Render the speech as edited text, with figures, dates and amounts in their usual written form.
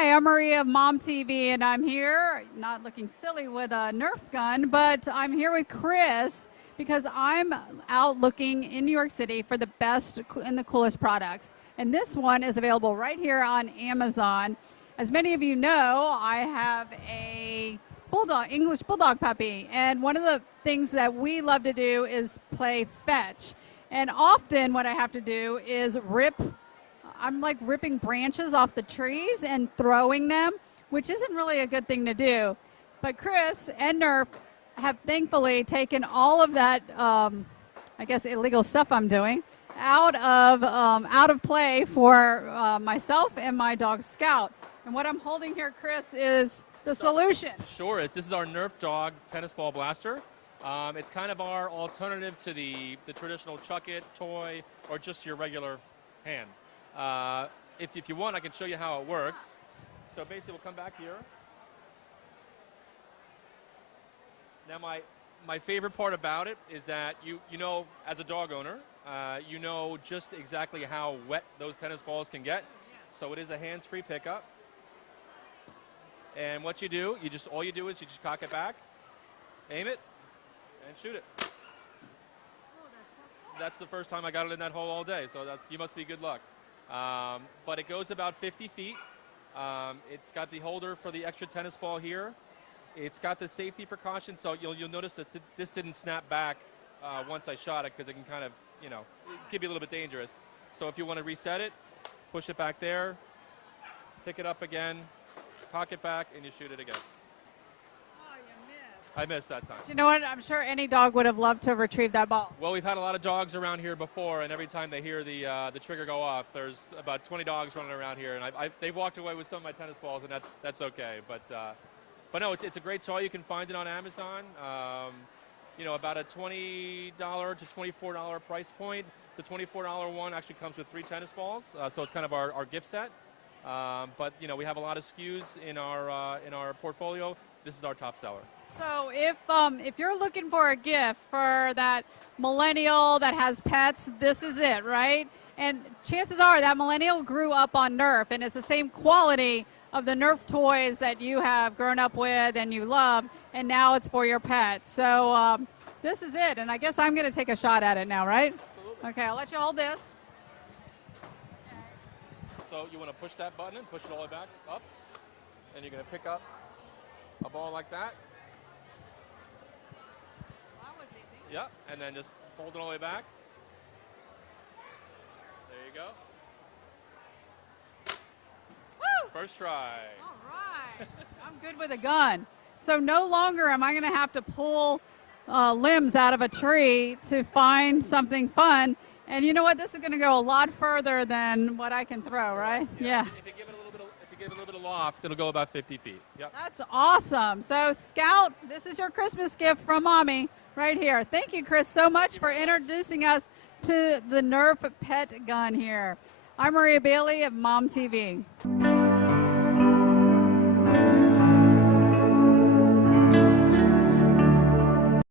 Hi, I'm Maria of MomTV, and I'm here, not looking silly with a Nerf gun, but I'm here with Chris because I'm out looking in New York City for the best and the coolest products. And this one is available right here on Amazon. As many of you know, I have a bulldog, English bulldog puppy, and one of the things that we love to do is play fetch. And often what I have to do is I'm like ripping branches off the trees and throwing them, which isn't really a good thing to do. But Chris and Nerf have thankfully taken all of that, I guess, illegal stuff I'm doing out of play for myself and my dog Scout. And what I'm holding here, Chris, is the solution. Sure, this is our Nerf Dog tennis ball blaster. It's kind of our alternative to the traditional chuck it toy or just your regular hand. If you want, I can show you how it works. So basically, we'll come back here. Now, my favorite part about it is that you know, as a dog owner, you know just exactly how wet those tennis balls can get. So it is a hands-free pickup. And what you do, all you do is you just cock it back, aim it, and shoot it. Oh, that's so cool. That's the first time I got it in that hole all day. So you must be good luck. But it goes about 50 feet. It's got the holder for the extra tennis ball here. It's got the safety precaution, so you'll notice that this didn't snap back once I shot it because it can kind of, it can be a little bit dangerous. So if you want to reset it, push it back there, pick it up again, cock it back, and you shoot it again. I missed that time. You know what? I'm sure any dog would have loved to retrieve that ball. Well, we've had a lot of dogs around here before, and every time they hear the trigger go off, there's about 20 dogs running around here, and they've walked away with some of my tennis balls, and that's okay. But no, it's a great toy. You can find it on Amazon. About a $20 to $24 price point. The $24 one actually comes with 3 tennis balls, so it's kind of our gift set. But we have a lot of SKUs in our portfolio. This is our top seller. So if you're looking for a gift for that millennial that has pets, this is it, right? And chances are that millennial grew up on Nerf, and it's the same quality of the Nerf toys that you have grown up with and you love, and now it's for your pet. So this is it, and I guess I'm going to take a shot at it now, right? Absolutely. Okay, I'll let you hold this. So you want to push that button and push it all the way back up, and you're going to pick up a ball like that. Yep, and then just hold it all the way back. There you go. Woo! First try. All right. I'm good with a gun. So no longer am I going to have to pull limbs out of a tree to find something fun. And you know what? This is going to go a lot further than what I can throw, right? Yeah. If you give it a little bit of loft, it'll go about 50 feet. Yep. That's awesome. So Scout, this is your Christmas gift from Mommy right here. Thank you, Chris, so much for introducing us to the Nerf pet gun here. I'm Maria Bailey of MomTV.